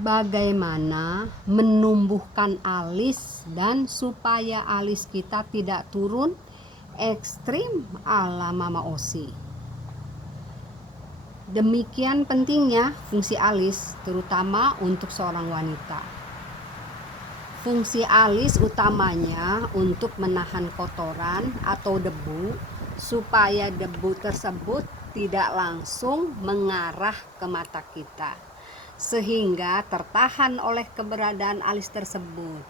bagaimana menumbuhkan alis dan supaya alis kita tidak turun ekstrim ala Mama Osi. Demikian pentingnya fungsi alis, terutama untuk seorang wanita. Fungsi alis utamanya untuk menahan kotoran atau debu, supaya debu tersebut tidak langsung mengarah ke mata kita, sehingga tertahan oleh keberadaan alis tersebut.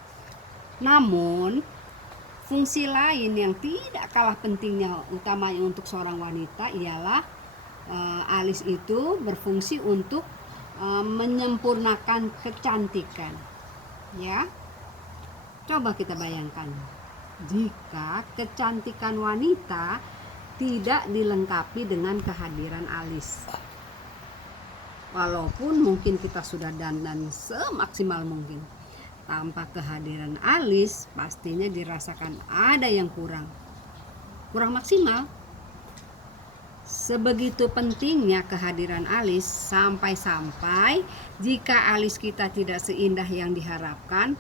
Namun, fungsi lain yang tidak kalah pentingnya utamanya untuk seorang wanita ialah alis itu berfungsi untuk menyempurnakan kecantikan. Ya, coba kita bayangkan, jika kecantikan wanita tidak dilengkapi dengan kehadiran alis. Walaupun mungkin kita sudah dandan semaksimal mungkin, tanpa kehadiran alis pastinya dirasakan ada yang kurang maksimal. Sebegitu pentingnya kehadiran alis, sampai-sampai jika alis kita tidak seindah yang diharapkan,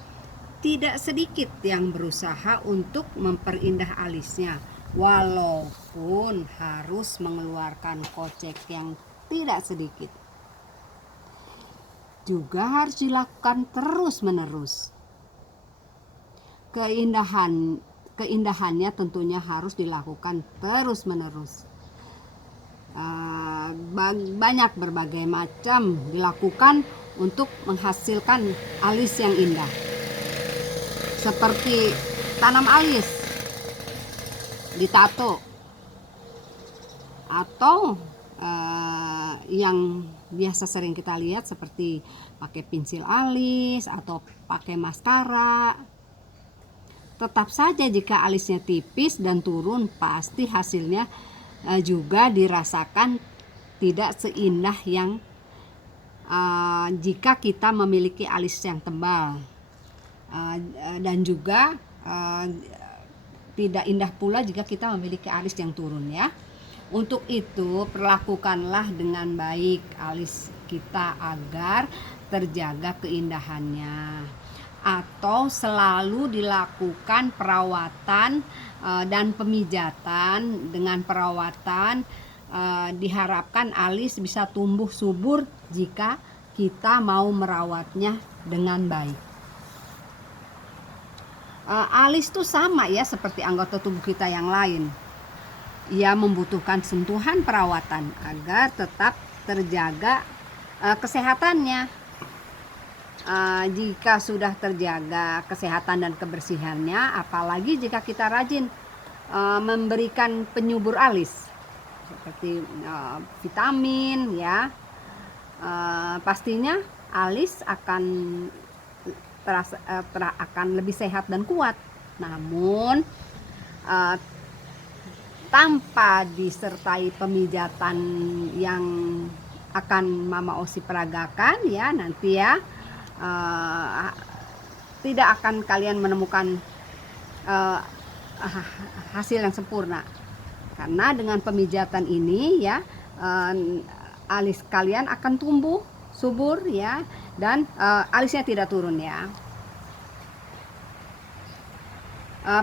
tidak sedikit yang berusaha untuk memperindah alisnya, walaupun harus mengeluarkan kocek yang tidak sedikit. Juga harus dilakukan terus-menerus. Keindahannya tentunya harus dilakukan terus-menerus. Banyak berbagai macam dilakukan untuk menghasilkan alis yang indah, seperti tanam alis, ditato, atau yang biasa sering kita lihat seperti pakai pensil alis atau pakai maskara. Tetap saja jika alisnya tipis dan turun, pasti hasilnya juga dirasakan tidak seindah yang jika kita memiliki alis yang tebal, dan juga tidak indah pula jika kita memiliki alis yang turun, ya. Untuk itu perlakukanlah dengan baik alis kita agar terjaga keindahannya, atau selalu dilakukan perawatan dan pemijatan. Dengan perawatan diharapkan alis bisa tumbuh subur jika kita mau merawatnya dengan baik. Alis itu sama ya seperti anggota tubuh kita yang lain. Ia membutuhkan sentuhan perawatan agar tetap terjaga kesehatannya. Jika sudah terjaga kesehatan dan kebersihannya, apalagi jika kita rajin memberikan penyubur alis seperti vitamin, ya, pastinya alis akan akan lebih sehat dan kuat. Namun tanpa disertai pemijatan yang akan Mama Osi peragakan, ya, nanti ya tidak akan kalian menemukan hasil yang sempurna. Karena dengan pemijatan ini, ya, alis kalian akan tumbuh subur, ya, dan alisnya tidak turun, ya.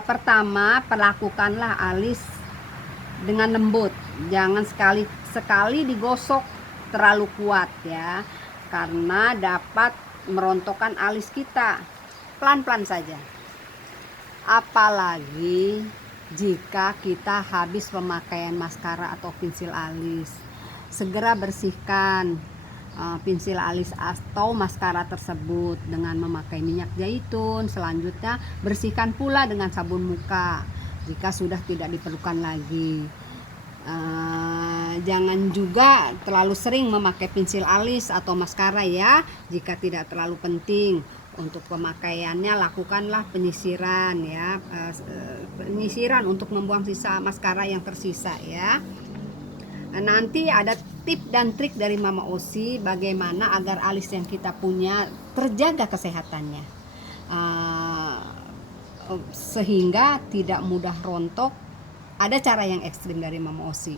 Pertama, perlakukanlah alis dengan lembut, jangan sekali-sekali digosok terlalu kuat, ya, karena dapat merontokkan alis kita. Pelan-pelan saja. Apalagi jika kita habis pemakaian maskara atau pensil alis, segera bersihkan pensil alis atau maskara tersebut dengan memakai minyak zaitun. Selanjutnya bersihkan pula dengan sabun muka jika sudah tidak diperlukan lagi. Jangan juga terlalu sering memakai pensil alis atau maskara, ya. Jika tidak terlalu penting untuk pemakaiannya, lakukanlah penyisiran, ya, penyisiran untuk membuang sisa maskara yang tersisa, ya. Nanti ada tip dan trik dari Mama Osi bagaimana agar alis yang kita punya terjaga kesehatannya, sehingga tidak mudah rontok. Ada cara yang ekstrim dari Mama Osi.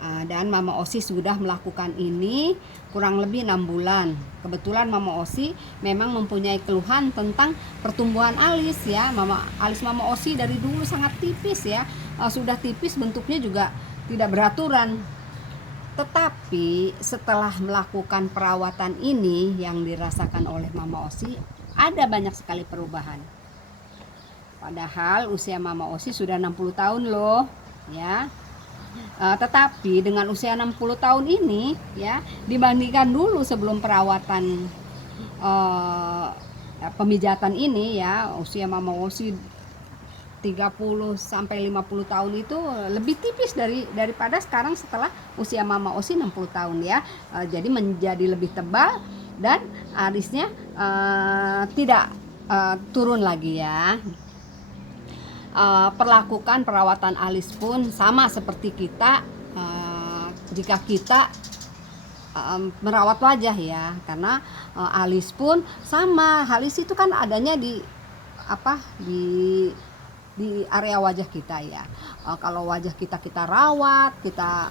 Dan Mama Osi sudah melakukan ini kurang lebih 6 bulan. Kebetulan Mama Osi memang mempunyai keluhan tentang pertumbuhan alis ya. Alis Mama Osi dari dulu sangat tipis ya. Sudah tipis, bentuknya juga tidak beraturan. Tetapi setelah melakukan perawatan ini yang dirasakan oleh Mama Osi, ada banyak sekali perubahan. Padahal usia Mama Osi sudah 60 tahun loh ya. Tetapi dengan usia 60 tahun ini ya, dibandingkan dulu sebelum perawatan pemijatan ini ya, usia Mama Osi 30 sampai 50 tahun itu lebih tipis daripada sekarang setelah usia Mama Osi 60 tahun ya. Jadi menjadi lebih tebal dan alisnya tidak turun lagi ya. Perlakukan perawatan alis pun sama seperti kita jika kita merawat wajah ya, karena alis pun sama. Alis itu kan adanya di area wajah kita ya. Kalau wajah kita rawat, kita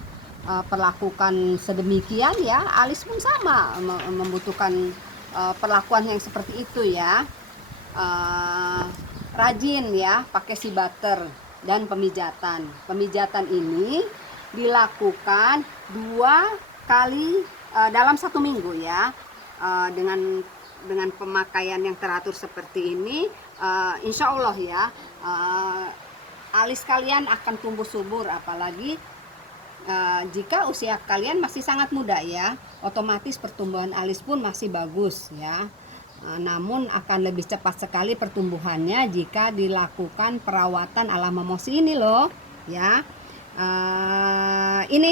perlakukan sedemikian ya, alis pun sama membutuhkan perlakuan yang seperti itu ya. Rajin ya pakai si butter dan pemijatan. Pemijatan ini dilakukan 2 kali dalam 1 minggu ya. Dengan pemakaian yang teratur seperti ini, insya Allah ya, alis kalian akan tumbuh subur. Apalagi jika usia kalian masih sangat muda ya, otomatis pertumbuhan alis pun masih bagus ya. Namun akan lebih cepat sekali pertumbuhannya jika dilakukan perawatan ala Mama Osi ini loh ya. Ini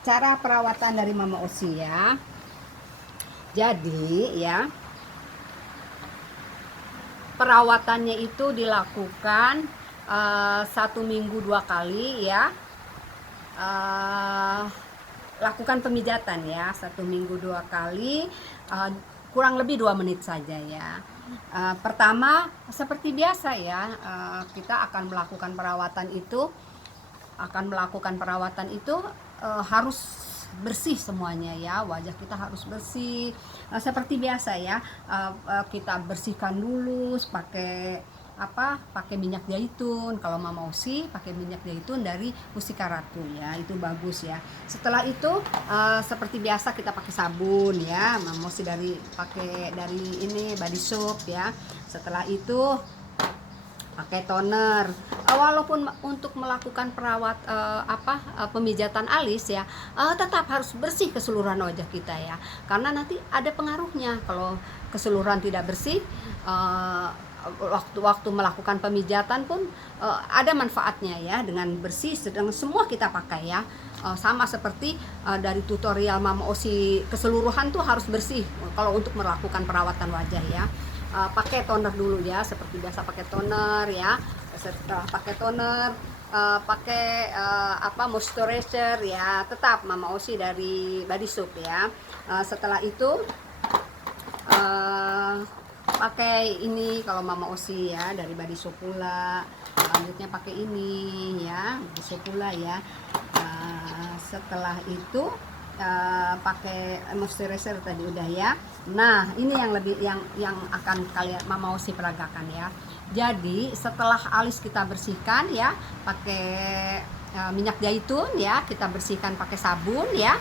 cara perawatan dari Mama Osi ya. Jadi ya, perawatannya itu dilakukan 1 minggu 2 kali ya. Lakukan pemijatan ya 1 minggu 2 kali, kurang lebih 2 menit saja ya. Pertama seperti biasa ya, kita akan melakukan perawatan itu harus bersih semuanya ya. Wajah kita harus bersih seperti biasa ya. Kita bersihkan dulu pakai minyak zaitun. Kalau Mama Osi pakai minyak zaitun dari Mustika Ratu ya, itu bagus ya. Setelah itu seperti biasa kita pakai sabun ya. Mama Osi pakai dari ini body soap ya. Setelah itu pakai toner. Walaupun untuk melakukan pemijatan alis ya, tetap harus bersih keseluruhan wajah kita ya. Karena nanti ada pengaruhnya kalau keseluruhan tidak bersih. Waktu melakukan pemijatan pun ada manfaatnya ya, dengan bersih sedang semua kita pakai ya. Sama seperti dari tutorial Mama Osi, keseluruhan tuh harus bersih kalau untuk melakukan perawatan wajah ya. Pakai toner dulu ya, seperti biasa pakai toner ya. Setelah pakai toner, pakai moisturizer ya, tetap Mama Osi dari body soap ya. Setelah itu pakai ini kalau Mama Osi ya, dari body soap pula. Selanjutnya pakai ini ya, body soap pula ya. Setelah itu pakai moisturizer tadi udah ya. Nah ini yang akan kalian Mama Osi peragakan ya. Jadi setelah alis kita bersihkan ya, pakai minyak zaitun ya, kita bersihkan pakai sabun ya,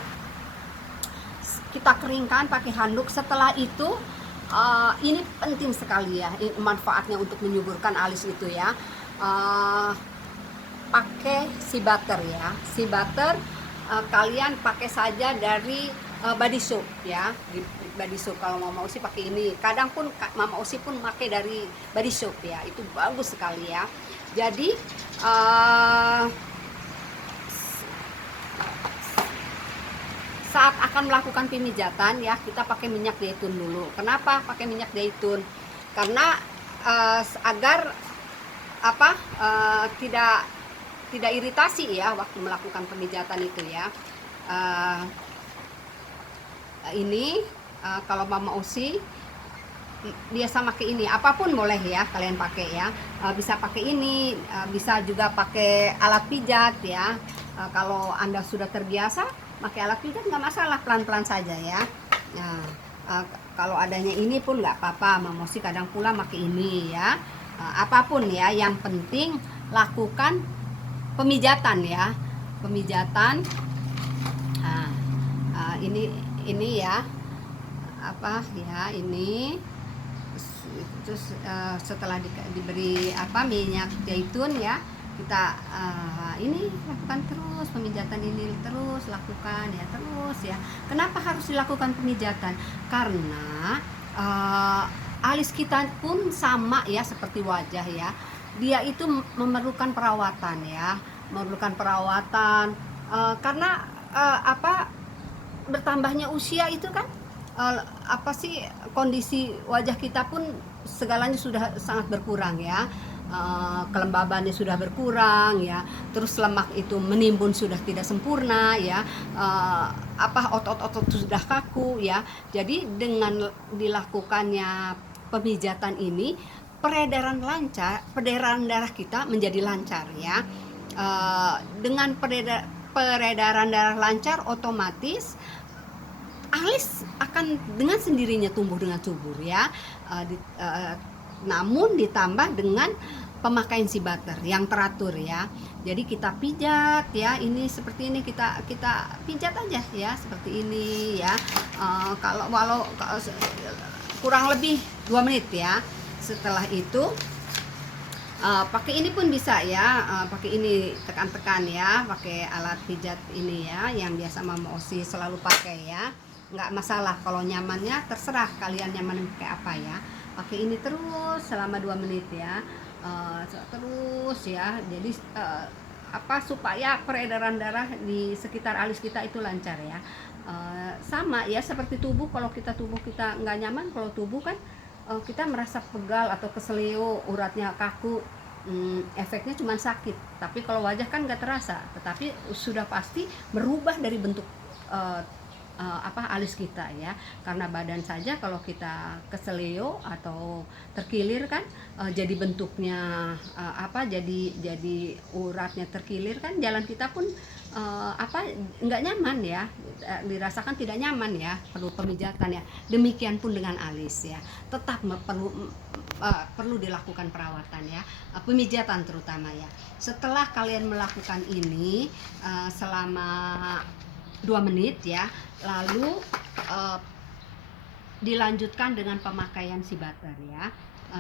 kita keringkan pakai handuk. Setelah itu ini penting sekali ya, manfaatnya untuk menyuburkan alis itu ya. Pakai si butter ya. Si butter kalian pakai saja dari body soap ya. Di body soap kalau Mama Osi pakai ini. Kadang pun Mama Osi pun pakai dari body soap ya. Itu bagus sekali ya. Jadi saat akan melakukan pemijatan ya, kita pakai minyak zaitun dulu. Kenapa pakai minyak zaitun? Karena agar tidak iritasi ya waktu melakukan pemijatan itu ya. Ini kalau Mama Osi biasa pakai ini, apapun boleh ya kalian pakai ya. Bisa pakai ini, bisa juga pakai alat pijat ya. Kalau Anda sudah terbiasa pakai alat pijat nggak masalah, pelan-pelan saja ya. Nah, kalau adanya ini pun nggak apa-apa, Mama Osi kadang pula pakai ini ya. Apapun ya, yang penting lakukan pemijatan ya, pemijatan. Ini ya, apa ya, ini terus setelah diberi minyak zaitun ya, kita ini lakukan terus pemijatan, ini terus lakukan ya, terus ya. Kenapa harus dilakukan pemijatan? Karena alis kita pun sama ya seperti wajah ya, dia itu memerlukan perawatan ya, memerlukan perawatan karena bertambahnya usia itu kan kondisi wajah kita pun segalanya sudah sangat berkurang ya. Kelembabannya sudah berkurang ya, terus lemak itu menimbun sudah tidak sempurna ya, otot-otot sudah kaku ya. Jadi dengan dilakukannya pemijatan ini, peredaran darah kita menjadi lancar ya. Dengan peredaran darah lancar, otomatis alis akan dengan sendirinya tumbuh dengan subur ya. Namun ditambah dengan pemakaian si butter yang teratur ya. Jadi kita pijat ya, ini seperti ini, kita pijat aja ya seperti ini ya. Kalau kurang lebih 2 menit ya. Setelah itu pakai ini pun bisa ya, pakai ini tekan-tekan ya, pakai alat pijat ini ya, yang biasa Mama Osi selalu pakai ya. Nggak masalah, kalau nyamannya terserah kalian nyaman pakai apa ya. Pakai ini terus selama 2 menit ya, terus ya. Jadi supaya peredaran darah di sekitar alis kita itu lancar ya. Sama ya seperti tubuh, kalau tubuh kita nggak nyaman, kalau tubuh kan kita merasa pegal atau keseleo, uratnya kaku, efeknya cuma sakit. Tapi kalau wajah kan nggak terasa, tetapi sudah pasti merubah dari bentuk alis kita ya. Karena badan saja kalau kita keseleo atau terkilir kan jadi bentuknya jadi uratnya terkilir kan, jalan kita pun nggak nyaman ya, dirasakan tidak nyaman ya, perlu pemijatan ya. Demikian pun dengan alis ya, tetap perlu dilakukan perawatan ya, pemijatan terutama ya. Setelah kalian melakukan ini selama 2 menit ya, lalu dilanjutkan dengan pemakaian si butter ya.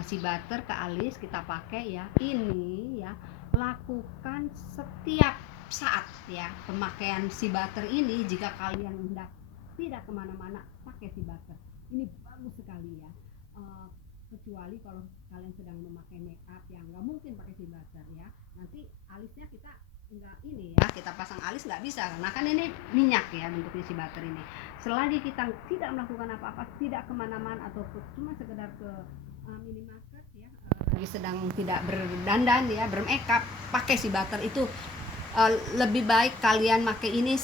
Si butter ke alis kita pakai ya, ini ya, lakukan setiap saat ya pemakaian si butter ini. Jika kalian hendak tidak kemana-mana, pakai si butter ini bagus sekali ya. Kecuali kalau kalian sedang memakai make up yang nggak mungkin pakai si butter ya, nanti alisnya kita nggak ini ya, kita pasang alis nggak bisa karena kan ini minyak ya bentuknya si butter ini. Selagi kita tidak melakukan apa-apa, tidak kemana-mana atau cuma sekedar ke minimarket ya, lagi sedang tidak berdandan ya, bermake up, pakai si butter itu lebih baik kalian pakai ini.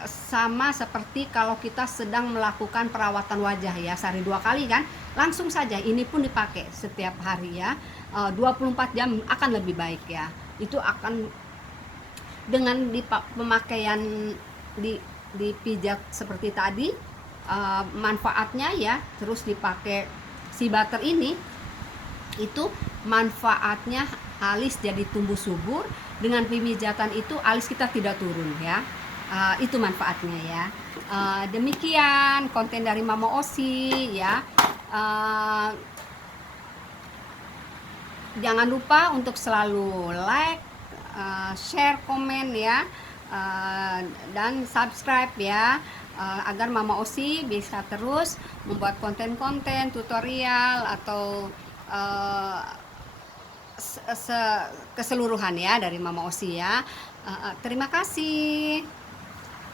Sama seperti kalau kita sedang melakukan perawatan wajah ya, sehari 2 kali kan, langsung saja ini pun dipakai setiap hari ya, 24 jam akan lebih baik ya. Itu akan dengan pemakaian dipijat seperti tadi, manfaatnya ya, terus dipakai si butter ini, itu manfaatnya alis jadi tumbuh subur. Dengan pemijatan itu alis kita tidak turun ya. Itu manfaatnya ya. Demikian konten dari Mama Osi ya. Jangan lupa untuk selalu like, share, komen ya, dan subscribe ya, agar Mama Osi bisa terus membuat konten-konten tutorial atau keseluruhan ya dari Mama Osi ya. Terima kasih.